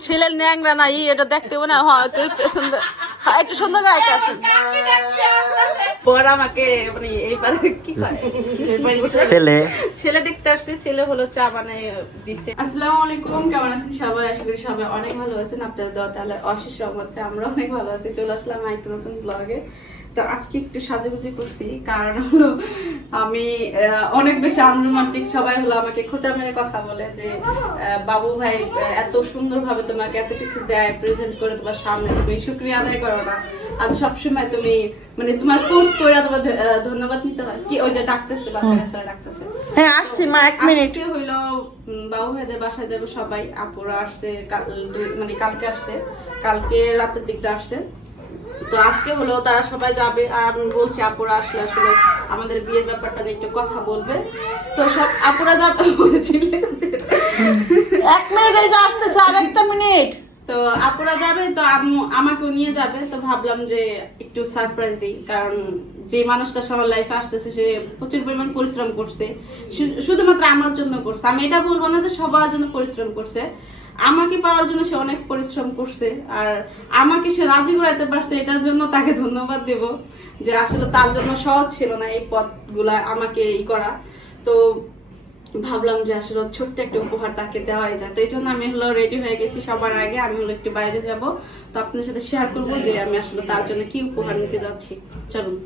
ছেলের ন্যাংরা নাই এটা দেখতে হবে না হয়তো পেছন দিয়ে- হ্যাঁ, একটু সুন্দর আসুন। পর আমাকে মানে এইবার কি হয় ছেলে। ছেলে দেখতে আসছে ছেলে হলো চা বানায় দিছে। আসসালামু আলাইকুম কেমন আছেন সবাই? আশা করি সবাই অনেক ভালো আছেন। আপনাদের দোয়া তাহলে অশেষ রহমতে আমরা অনেক ভালো আছি। চলে আসলাম একটা নতুন ব্লগে তো আজকে একটু সাজুগুজি করছি কারণ হলো আমি অনেক বেশি আনরোমান্টিক সবাই হলো আমাকে খোঁচা মেরে কথা বলে যে বাবু ভাই এত সুন্দরভাবে তোমাকে এত কিছু দেয় প্রেজেন্ট করে তোমার সামনে তুমি শুক্রিয়া আদায় করো না। আর সবসময় তুমি মানে তোমার ফোর্স করে তোমার ধন্যবাদ নিতে হয়। কি ওই যে ডাকতেছে বাচ্চা কাচ্চারা ডাকতেছে। হ্যাঁ আসছি মা এক মিনিট হইল বাবু ভাইদের বাসায় যাবে সবাই। আপুরা আসছে কাল মানে কালকে আসছে। কালকে রাতের দিকটা আসছে। তো আজকে হলো তারা সবাই যাবে আর আমি বলছি আপুরা আসলে আসলে আমাদের বিয়ের ব্যাপারটা নিয়ে একটু কথা বলবে। তো সব আপুরা যাবে বলেছিল এক মিনিট এই যে আসতেছে আর একটা মিনিট। তো আপুরা যাবে তো আম্মু আমাকেও নিয়ে যাবে। তো ভাবলাম যে একটু সারপ্রাইজ দিই কারণ যে মানুষটা সবার লাইফে আসতেছে সে প্রচুর পরিমাণ পরিশ্রম করছে। শুধুমাত্র আমার জন্য করছে। আমি এটা বলব না যে সবার জন্য পরিশ্রম করছে। আমাকে পাওয়ার জন্য সে অনেক পরিশ্রম করছে, আর আমাকে সে রাজি করাইতে পারছে, এটার জন্য তাকে ধন্যবাদ দেব যে আসলে তার জন্য সহজ ছিল না এই পথগুলা আমাকে ই করা। তো ভাবলাম যে আসলে ছোট্ট একটা উপহার তাকে দেওয়াই যায় তো এই জন্য আমি হলো রেডি হয়ে গেছি সবার আগে, আমি হলো একটু বাইরে যাব। তো আপনাদের সাথে শেয়ার করব যে আমি আসলে তার জন্য কি উপহার নিতে যাচ্ছি। চলুন।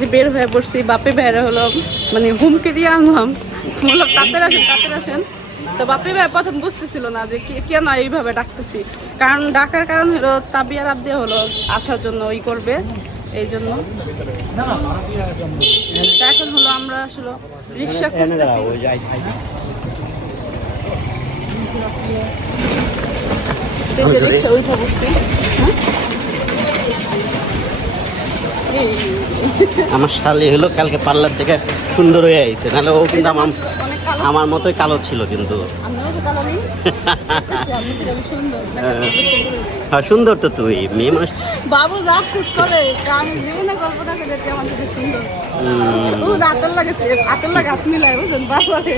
যে বের হয়ে পড়ছি, বাপে বের হলো মানে হুমকে দিয়ে আনলাম। বললাম তাতে আসেন তাতে আসেন। তো বাপি ভাই প্রথম বুঝতেছিল না যে কেন এইভাবে ডাকতেছি। কারণ ডাকার কারণ হলো তাবিয়ার আব্দে হলো আসার জন্য ওই করবে, এই জন্য। এখন হলো আমরা আসলে রিক্সা খুঁজতেছি। হ্যাঁ? আমার শালি হলো কালকে পার্লার থেকে সুন্দর হয়ে আইছে, নাহলে ও কিন্তু আমার আমার মতোই কালো ছিল কিন্তু। হ্যাঁ সুন্দর তো তুই মেয়ে মানুষ। বাবু করে আমি জীবনে কল্পনা করে যে আমার থেকে সুন্দর। ও রাতের লাগে হাতের লাগে হাত মিলাই বুঝলেন? বাবারে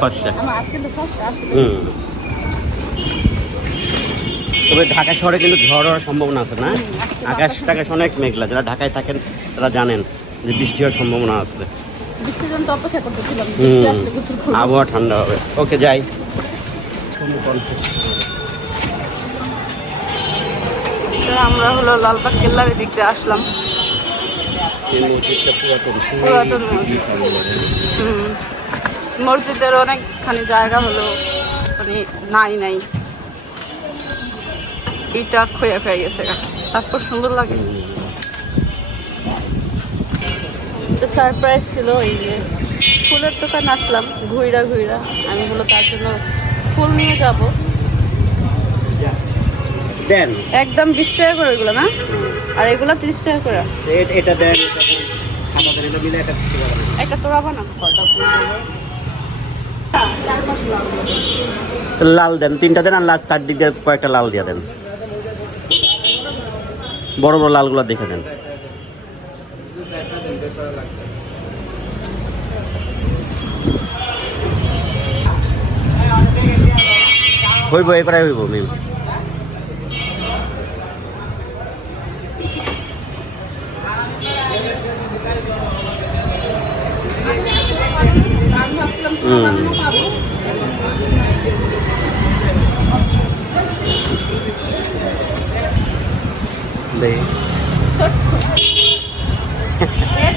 ফর্সা। আমার হাত কিন্তু ফার্স্ট আসলে। তবে ঢাকা শহরে কিন্তু ঝড় হওয়ার সম্ভাবনা আছে না? আকাশ টাকাশ অনেক মেঘলা যারা ঢাকায় থাকেন তারা জানেন যে বৃষ্টি হওয়ার সম্ভাবনা আছে। বৃষ্টির জন্য তো অপেক্ষা করতেছিলাম বৃষ্টি আসলে গোসল করব আবহাওয়া ঠান্ডা হবে। ওকে যাই। তো আমরা হলো লালবাগ কেল্লার দিক দিয়ে আসলাম। পুরাতন মসজিদের অনেকখানি জায়গা হলো মানে নাই নাই। ইটা ক্ষয়ে ক্ষয়ে গেছে তারপর সুন্দর লাগে। তো সারপ্রাইজ ছিল এই যে ফুলের দোকান আসলাম ঘুইরা ঘুইরা। আমি হলো তার জন্য ফুল নিয়ে যাব। দেন। একদম বিশ টাকা করে এগুলো না? আর এগুলো তিরিশ টাকা করে। এটা দেন একটা তোরা বানা ফুল লাল দেন তিনটা দেন আর লাল চার দিক দিয়ে কয়েকটা লাল দিয়ে দেন। বড় বড় লালগুলো দেখে দেন হইব এ করাই হইব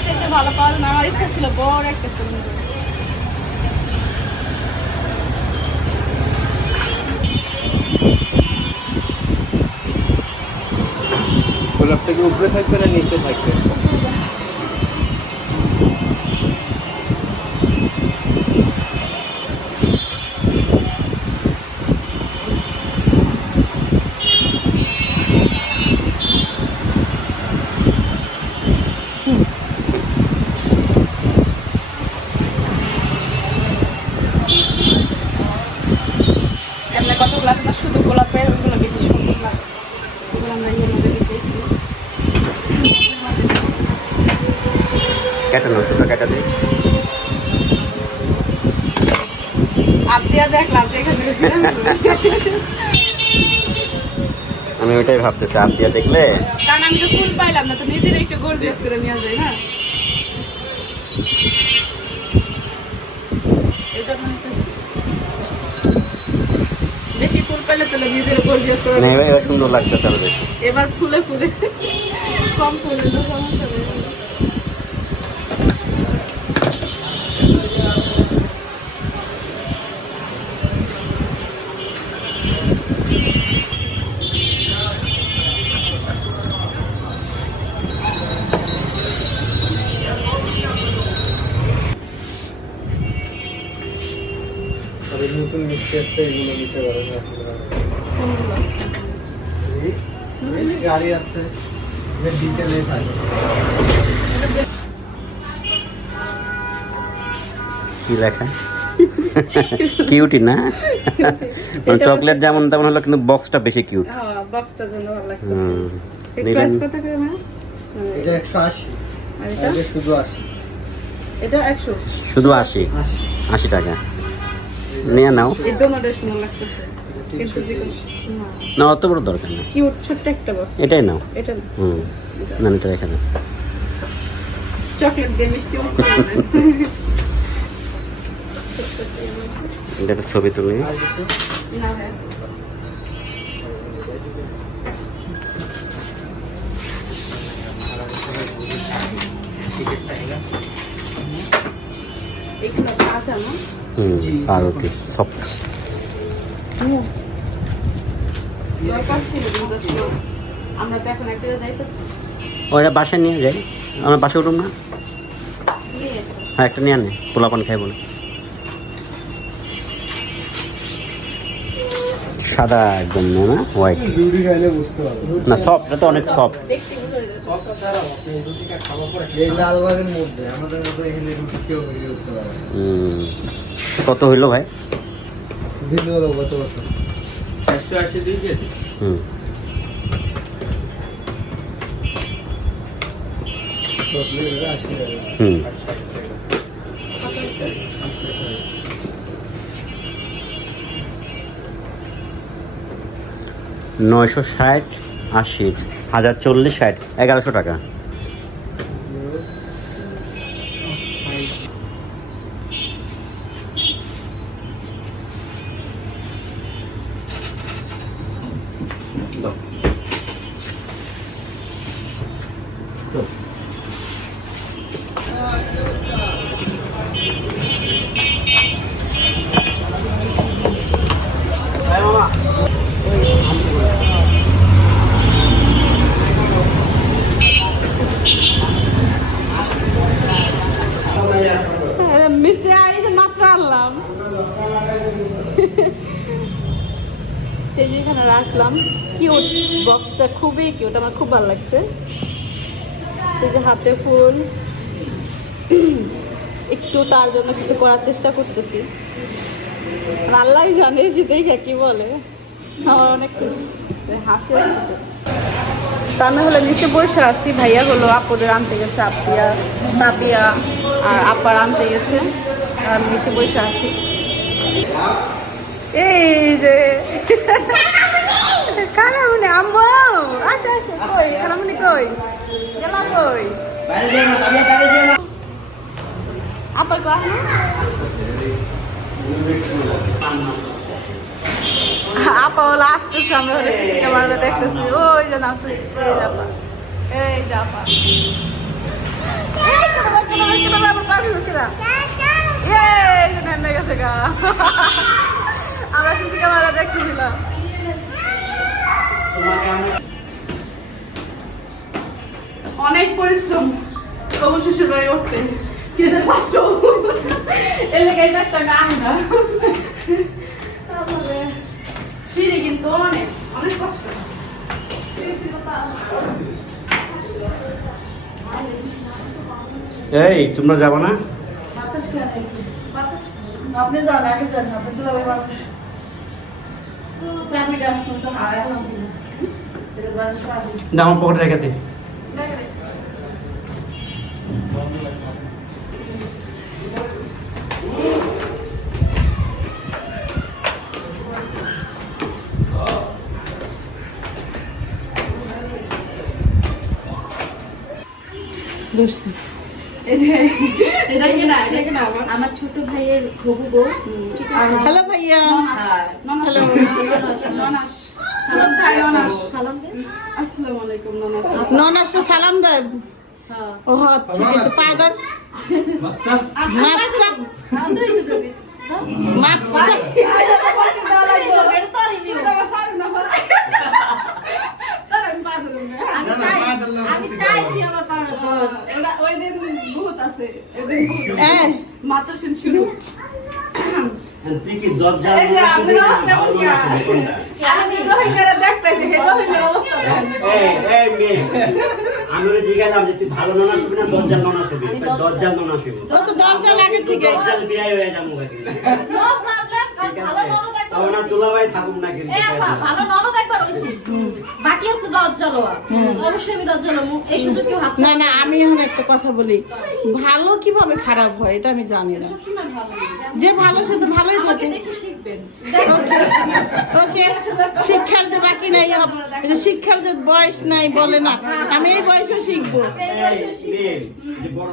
চাইতে ভালো পাওয়া না ইচ্ছা ছিল বড় একটা ফুল নিতে। গোলাপটা কি উপরে থাকবে না নিচে থাকবে এমনি কতগুলো আছে না শুধু গোলাপের ওগুলো বেশি সুন্দর লাগে ওগুলো আমরা ইয়ের মধ্যে দিতে কেটে নাও সুতো কেটে দিই আপনিয়া দেখলাম যে এখানে ছিলাম। আমি ওইটাই ভাবতেছি আপ দিয়া দেখলে? কারণ আমি তো ফুল পাইলাম না তো নিজের একটু গর্জিয়াস করে না? বেশি ফুল তাহলে নিজের গর্জিয়াস করে এবার এবার সুন্দর লাগতেছে আরও বেশি। এবার ফুলে ফুলে কম ফুলে তো সমস্যা নতুন মিষ্টি আসছে এগুলো নিতে পারেন গাড়ি থাকে কি লেখা? কিউটি না? মানে চকলেট যেমন তেমন হলো কিন্তু বক্সটা বেশি কিউট হ্যাঁ, জন্য ভালো লাগতেছে। নিলেন? কত করে না? এটা একশো আশি। আর এটা? এটা শুধু আশি। এটা। শুধু আশি? আশি। আশি টাকা। নিয়ে নাও। না। অত বড় দরকার নেই। ছোট্ট একটা বক্স এটাই নাও। এটা হুম। না এটা রেখে দাও। চকলেট দিয়ে মিষ্টি। এটা ছবি না না? পাউরুটি সফট ওটা বাসায় নিয়ে যাই। আমরা বাসে উঠুন না? হ্যাঁ একটা নিয়ে আনে পোলাপান খাই বলে। সাদা একদম না না? হোয়াইট না সফট এটা তো অনেক সফট। এই লালবাগের মধ্যে আমাদের মতো এখানে রুটি কেউ করতে পারে হুম। কত হইল ভাই? হুম। নয়শো ষাট আশি হাজার চল্লিশ ষাট এগারোশো টাকা। বক্সটা খুবই কিউট আমার খুব ভালো লাগছে। এই যে হাতে ফুল। একটু তার জন্য কিছু করার চেষ্টা করতেছি। আল্লাহ জানে যে কি বলে। আমার অনেক হাসি। তো আমি হলো নিচে বসে আছি, ভাইয়া হলো আপুদের আনতে গেছে, আপিয়া, তাপিয়া আর আপার আনতে গেছে। আর নিচে বসে আছি। এই যে। কানামনি আম্মু আচ্ছা আচ্ছা কই? কানামনি কই? গেলা কই? আপা কো আপা হলো আসতেছে, আমরা হলে সিসি ক্যামেরাতে দেখতেছি। ওই যে এই যাপা এই যাপা এই গা। আমরা সিসি ক্যামেরা দেখছিলাম অনেক পরিশ্রম তবু শ্বশুর বাড়ি উঠতে। কিন্তু কষ্ট এটা একটা গান না। তারপরে সিঁড়ি কিন্তু অনেক অনেক কষ্ট। এই তোমরা যাব না? আপনি যান আগে যান আপনি তো যাবে মানুষ চাবিটা তো হারালাম দাম পকেটে রেখে দে আমার ছোট ভাইয়ের ঘুঘু বউ। হ্যালো ভাইয়া। হ্যালো। ননাস সালাম দেয় হ্যাঁ। ও হচ্ছে পাগল। হ্যাঁ মাত্র শুন শুরু তুই কি দরজা এই যে আপনি ননাস কেমন আমি আমি করে দেখতেছি হে রোহিত অবস্থা। এই এই মেয়ে আমি ওরে জিজ্ঞাসা যে তুই ভালো ননা শুবি না দরজা ননা শুবি দরজা ননা শুবি তো দরজা লাগে ঠিক আছে। দরজা বিয়ে হয়ে যাব। নো প্রবলেম ভালো আছে ননদ একবার তাও না হইছি। দুলাভাই থাকুক না কিন্তু এ আপা, ভালো ননদ একবার হইছি। বাকি আছে দরজা অবশ্যই আমি দরজা এই সুযোগ কেউ হাত না না আমি এখন একটা কথা বলি। ভালো কীভাবে খারাপ হয় এটা আমি জানি না। যে ভালো সে তো ভালোই আমাকে থাকে। ওকে শিক্ষার যে বাকি নাই শিক্ষার যে বয়স নাই বলে না। আমি এই বয়সে শিখব। এই বয়সে শিখবেন। মেয়ে, যে বড়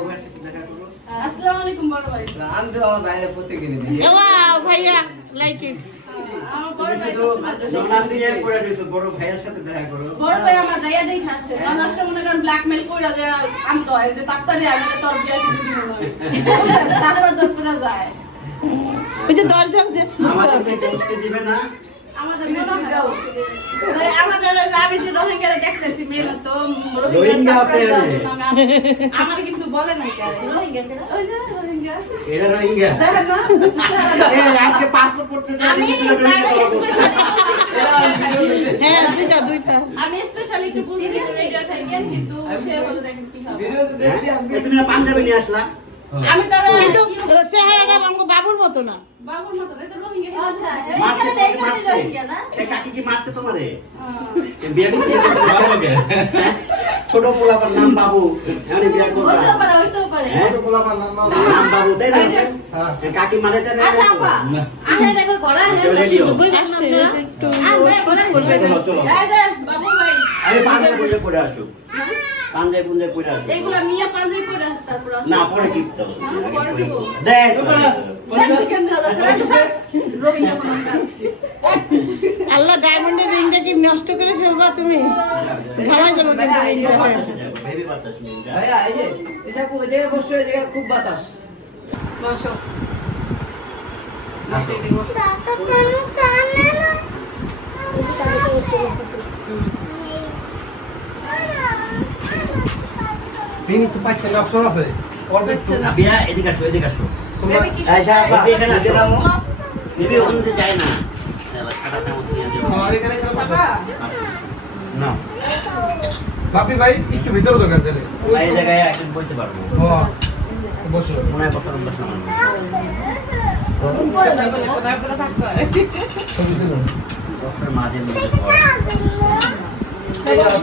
আসসালামু আলাইকুম বড় ভাই। আমি তো আমার বাইরে প্রত্যেকদিনই দিই ভাইয়া লাইক ইট তারপর তোর পুরা যায়। ওই যে দরজা বুঝতে হবে মনে হয়। আমার কিন্তু বলে না? দুইটা দুইটা। আমি স্পেশালি একটু বুঝি কিন্তু সে দেখেন কি হবে। পাঞ্জাবি নিয়ে আসলা? আমি তার কিন্তু চেহারাটা আমাকে বাবুর মতো না। বাবুর মতো দেখতে রোহিঙ্গা আচ্ছা, কি মারছে তোমারে? বিয়ে করতে হ্যাঁ? ছোট পোলাপার নাম বাবু। আমি বিয়ে করব। হইতেও পারে, হইতেও পারে। হ্যাঁ? ছোট পোলাপান নাম বাবা। নাম বাবু তাই না? হ্যাঁ। কাকি মানে আচ্ছা, আপা, একবার আসছে একটু এই যে বাবু ভাই। আরে পরে আসো। পাঞ্জাবি পরে নিয়ে পাঞ্জাবি পরে আসছে তারপর না পরে কি তো হ্যাঁ, পরে দিব। দেখ দেখতে কেমন লাগছে? রোহিঙ্গা কোনটা? আল্লাহ ডায়মন্ডের রিংটা কি নষ্ট করে ফেলবা তুমি? ঘামাই যাব কিন্তু রিংটা হয়ে বেবি বাতাস নিয়ে যা। ভাইয়া এই যে এসব ওই জায়গায় বসে ওই জায়গায় খুব বাতাস। বসো। বসে। তিনি তো পাচ্ছেন না অপশন আছে? অল্প একটু না, বিয়া এদিকে আসো এদিকে আসো। তোমরা আচ্ছা এখানে আসো। ওখান যায় না এখানে। না। বাপি ভাই একটু ভিতরে দোকান দিলে এই জায়গায় বইতে পারব। বসো। মনে হয় হয়। মাঝে মধ্যে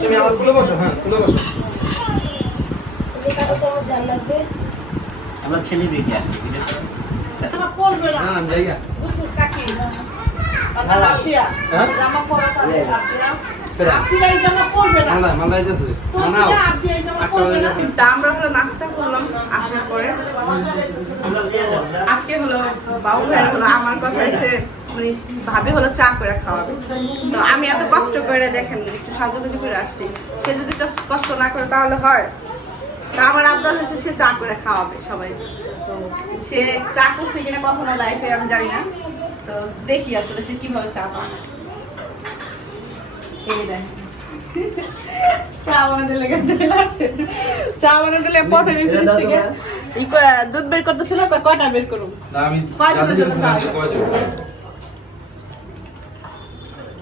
তুমি আমার স্কুলে বসো হ্যাঁ বসো। আমরা ছেলে। হ্যাঁ? হলো নাস্তা করলাম আসার পরে? আজকে হলো বাবু ভাই হলো আমার কথা হচ্ছে মানে ভাবে হলো চা করে খাওয়াবে। তো আমি এত কষ্ট করে দেখেন একটু সাজুগুজু করে আসছি। সে যদি কষ্ট না করে তাহলে হয়? তা আমার আবদার হয়েছে সে চা করে খাওয়াবে সবাই। তো সে চা করছে কিনা কখনো লাইফে আমি জানি না। তো দেখি আসলে সে কীভাবে চা বানায়। এই দেখ। চা বানাতে লেগে চলে আসছে। চা বানাতে লেগে প্রথমে এটা থেকে ই দুধ বের করতেছিল কয় কয়টা বের করুন চা?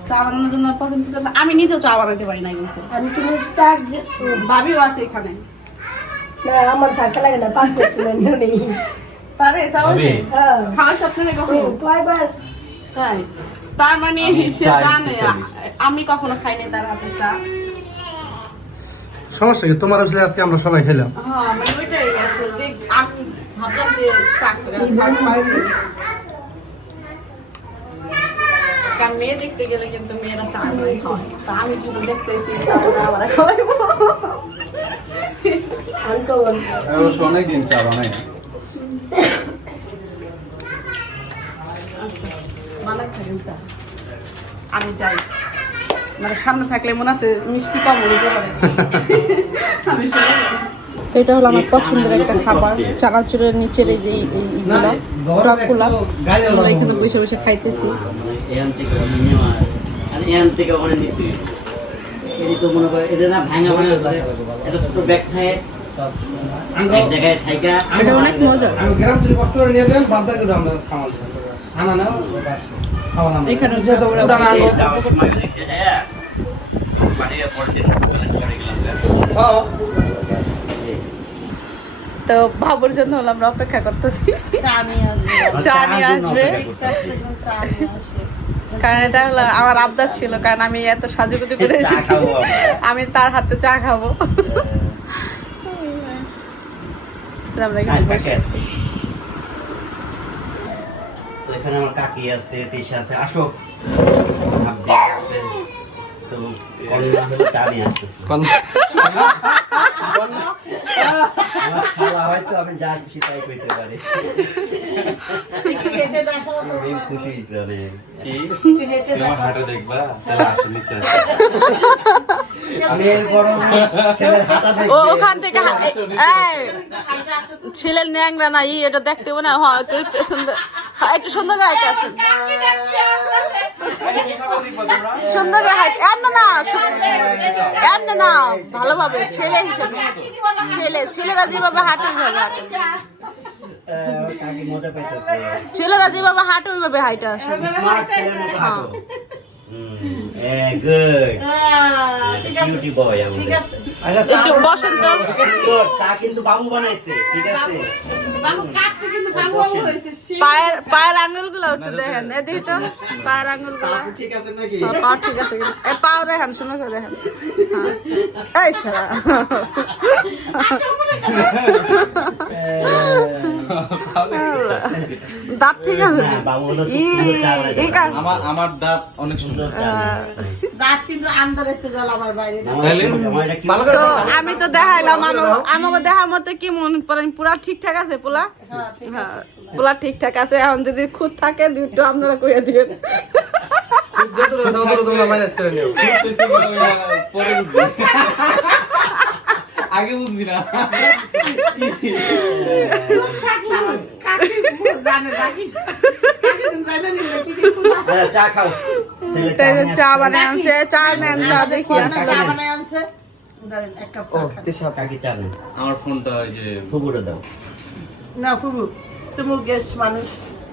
চা বানানোর জন্য প্রথম আমি নিজেও চা বানাতে পারি না কিন্তু। আমি কিন্তু চার্জ ভাবিও আছে এখানে। না আমার থাকা লাগে না পাঁচ মিনিট নেই। পারে চা বানাতে হ্যাঁ। খাওয়ার আপনারা কখনো কয়বার তাই। তার মানে সে জানে আমি কখনো খাইনি তার হাতে চা। সমস্যা কি? তোমার আসলে আজকে আমরা সবাই খেলাম। হ্যাঁ মানে ওইটাই আসলে ভাবলাম যে চা করে কারণ মেয়ে দেখতে গেলে কিন্তু মেয়েরা চা করে খাওয়ায় তা আমি শুধু দেখতেছি? চা খাওয়াইবো অবশ্য অনেকদিন চা বানাই আমি যাই। মানে সামনে থাকলে মনে আছে মিষ্টি কম হইতে পারে আমি তো এটা হলো আমার পছন্দের একটা খাবার। চানাচুরের নিচের এই যে টকগুলা আমরা এখানে বসে বসে খাইতেছি। এই তো মনে করে এদের না ভাঙা ভাঙা এটা ছোট ব্যাগ থাকে এক জায়গায় থাইকা। এটা অনেক মজা আমি গ্রাম থেকে কষ্ট করে নিয়ে বাদ আমরা সামাল আনা না এখানে গেলাম তো বাবুর জন্য হলো আমরা অপেক্ষা করতেছি। চা নিয়ে আসবে। কারণ এটা হলো আমার আবদার ছিল কারণ আমি এত সাজুগুজু করে এসেছি। আমি তার হাতে চা খাব। আমরা এখানে বসে আছি। তো এখানে আমার কাকি আছে তিশা আছে। আসো। তো কন্যা হলো চা নিয়ে আসতেছে। আমার শালা হয়তো আমি যা খুশি তাই কইতে পারি। আমি খুশি হেঁটে দেখবা? তাহলে ওখান থেকে ছেলের ন্যাংরা না ই এটা দেখতে মনে হয় হয়তো একটু সুন্দর হ্যাঁ, একটু সুন্দর আসুন। সুন্দর হাইট এমন না এমন না ভালোভাবে ছেলে হিসেবে। ছেলে ছেলেরা যেভাবে হাঁটে ওইভাবে ছেলেরা যেভাবে হাঁটে ওইভাবে হাইটা আসে। স্মার্ট হাঁটো গুড বিউটি বয় ঠিক আছে। একটু বসেন তো। চা কিন্তু বাবু বানাইছে ঠিক আছে? বাবু কাটতে কিন্তু বাবু বাবু হয়েছে পায়ের পায়ের আঙ্গুলগুলো একটু দেখেন এদিকে তো। পায়ের আঙ্গুলগুলো ঠিক আছে নাকি? পা ঠিক আছে। এ পাও দেখেন করে দেখেন। হ্যাঁ। এই সারা দাঁত ঠিক আছে? হ্যাঁ, আমার আমার দাঁত অনেক সুন্দর। দাঁত কিন্তু বাইরে আমি তো দেখাইলাম আমা- আমাকে দেখার মতে কি মন পড়েন পুরা ঠিকঠাক আছে পোলা? হ্যাঁ ঠিক হ্যাঁ পোলা। ঠিকঠাক আছে। এখন যদি খুদ থাকে দুটো আপনারা কইয়া দিয়ে যতটা সহজে তোমরা মাইনাস করে নিও। পরে বুঝবি আগে বুঝবি না। হ্যাঁ, চা খাও। চা। বানায় আনছে চা নেন চা দেখি। চা বানায় আমার ফোনটা ওই যে ফুগুরে দাও। না ফুবু তুমি গেস্ট মানুষ।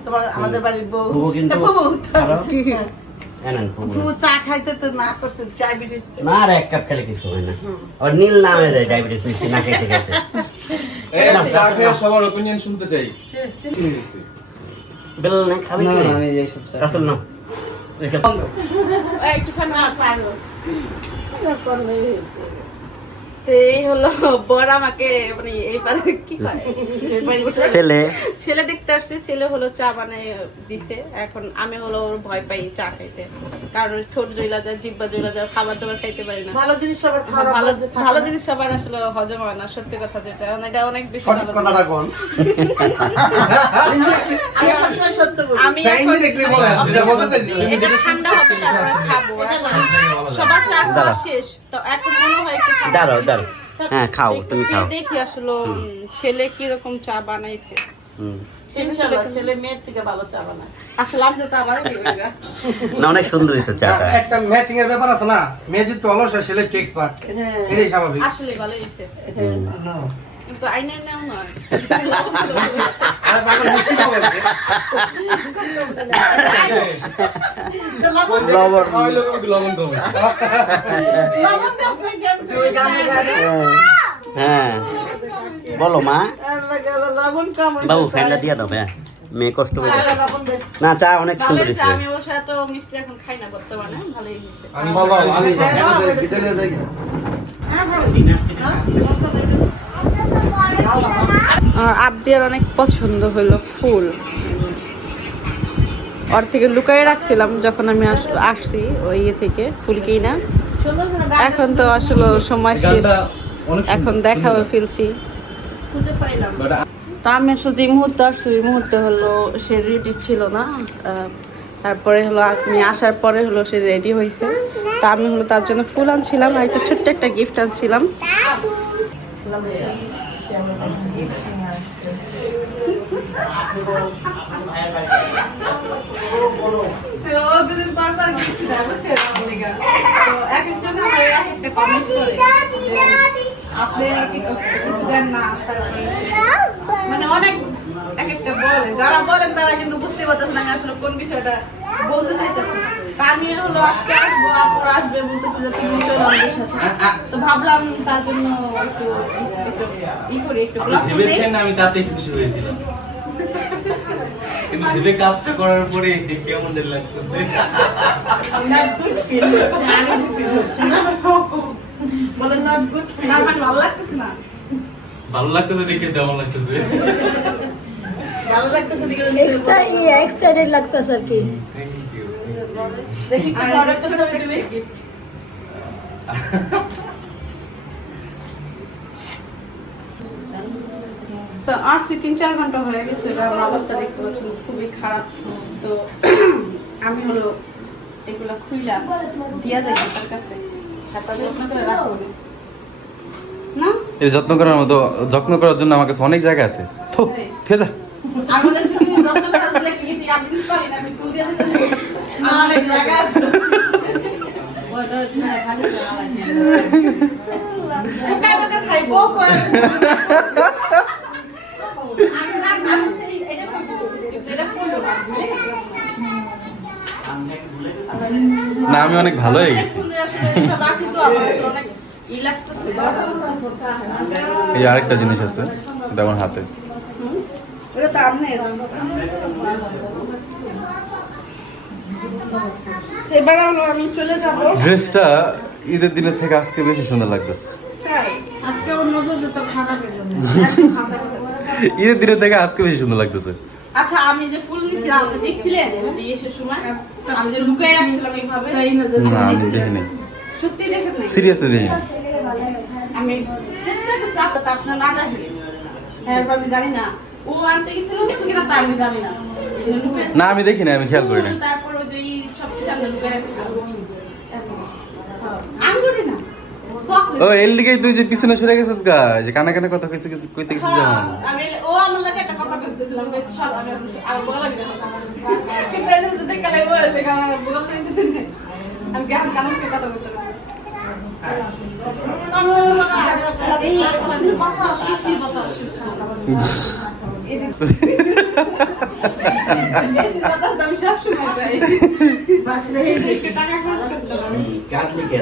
তোমার আমাদের বাড়ির বউ। ফুবু কিন্তু ফুবু চা খাইতে তো না করছে ডায়াবেটিস না আর এক কাপ খেলে কিছু হয় না। আর নীল না হয়ে যায় ডায়াবেটিস মিষ্টি না খেতে। খেতে চা খেয়ে সবার ওপিনিয়ন শুনতে চাই। বেল না খাবি আমি চালো করলে হয়েছে। তো এই হলো বর আমাকে মানে এইবার কি হয়? ছেলে। ছেলে দেখতে আসছে ছেলে হলো চা বানায় দিছে। এখন আমি হলো ওর ভয় পাই চা খাইতে। কারণ ঠোঁট জইলা যায় জিব্বা জইলা যায় খাবার টাবার খাইতে পারি না। ভালো জিনিস সবার খাওয়া ভালো ভালো জিনিস সবার আসলে হজম হয় না সত্যি কথা যেটা। এটা অনেক বেশি ভালো কথাটা কোন? আমি সবসময় সত্য বলি আমি ঠান্ডা হবে তারপরে খাব। সবার চা খাওয়া দাঁড়াও। শেষ তো এখন মনে হয় দাঁড়াও দাঁড়াও। হ্যাঁ খাও তুমি খাও। দেখি আসলে ছেলে কীরকম চা বানাইছে। ছেলে মেয়ের থেকে ভালো চা বানায়। আসলে আমি তো চা বানাই না অনেক সুন্দর হয়েছে চাটা। একটা ম্যাচিং এর ব্যাপার আছে না। মেয়ে যদি অলস ছেলে কেক এক্সপার্ট হ্যাঁ। এটাই স্বাভাবিক। আসলে ভালো হয়েছে। কিন্তু আইনের নেও নয় আর বলছে লবণ লবণ কম হ্যাঁ। বলো মা। বাবু ফ্যানটা দিয়ে দাও হ্যাঁ। মেয়ে কষ্ট করে। না চা অনেক সুন্দর হয়েছে হয়েছে। আমি ওর সাথে মিষ্টি এখন খাই না বর্তমানে ভালোই হয়েছে। আমি বাবা আমি বিদ্যালয়ে যাই। আবদিয়ার অনেক পছন্দ হলো ফুল। ওর থেকে লুকাই রাখছিলাম যখন আমি আস- আসছি ওই ইয়ে থেকে ফুল কিনা। এখন তো আসলে সময় শেষ। এখন দেখা হয়ে ফেলছি। তো আমি আসলে যে মুহূর্তে আসছি ওই মুহূর্তে হলো সে রেডি ছিল না। তারপরে হলো আপনি আসার পরে হলো সে রেডি হয়েছে তা আমি হলো তার জন্য ফুল আনছিলাম আর একটা ছোট্ট একটা গিফট আনছিলাম। আপনি মানে অনেক এক একটা বলে, যারা বলেন তারা কিন্তু বুঝতে পারতেছে না আসলে কোন বিষয়টা বলতে চাইতেছি। আমি হলো আজকে আসব আপুর আসবে বলতেছে যে তুমি চলো আমাদের সাথে তো ভাবলাম তার জন্য একটু একটু ই করি একটু। ভেবেছেন আমি তাতেই খুশি হয়েছিলাম কিন্তু ভেবে কাজটা করার পরে কেমন লাগতেছে হচ্ছে, হচ্ছে না? মানে ভালো লাগতেছে না? ভালো লাগতেছে দেখে তেমন লাগতেছে ভালো লাগতেছে দেখে এক্সট্রা ইয়ে লাগতেছে আর কি দেখি একটু বড় একটা ছবি তুলি। তো আসছি তিন চার ঘণ্টা হয়ে গেছে আমার অবস্থা দেখতে পাচ্ছেন খুবই খারাপ। তো আমি হলো এগুলা খুইলা দিয়া যাই তার কাছে। না। এর যত্ন করার মতো যত্ন করার জন্য আমার কাছে অনেক জায়গা আছে। থু ঠিক আছে আমি হচ্ছে তুমি যত্ন করার জন্য কি তুই আজ জিনিস পারি না তুই ফুল না আমি অনেক ভালো হয়ে গেছি। এই আরেকটা জিনিস আছে আমার হাতে। এবার হলো আমি চলে যাব। ড্রেসটা ঈদের দিনের থেকে আজকে বেশি সুন্দর লাগতেছে। আজকে ওর নজর যত খারাপের ঈদের দিনের থেকে আজকে বেশি সুন্দর লাগতেছে। আচ্ছা আমি যে ফুল নিছিলাম আপনি দেখছিলেন? যে এসের সময় আমি যে রাখছিলাম এইভাবে। না না আমি দেখিনি। সত্যি দেখেন নাই? সিরিয়াসলি দেখিনি আমি চেষ্টা করছি আপনার আপনার না দেখেন হ্যাঁ আমি জানি না। ও আনতে গেছিল কিছু কিনা তা আমি জানি না। না আমি দেখিনি আমি খেয়াল করি না তারপর ওই যে ও এর দিকেই তুই যে পিছনে সরে গেছিস গা যে কানা কানা কথা কইছে কিছু কইতে গেছিস হ্যাঁ, আমি ও আমার লাগে একটা কথা বলতেছিলাম ওই সব আমি আমার বলা লাগে না। কিন্তু এই যে দেখে লাগে ওই দেখে আমার বলতে আমি কেমন কানে কথা বলতে এই কথা আমি সব সময় যাই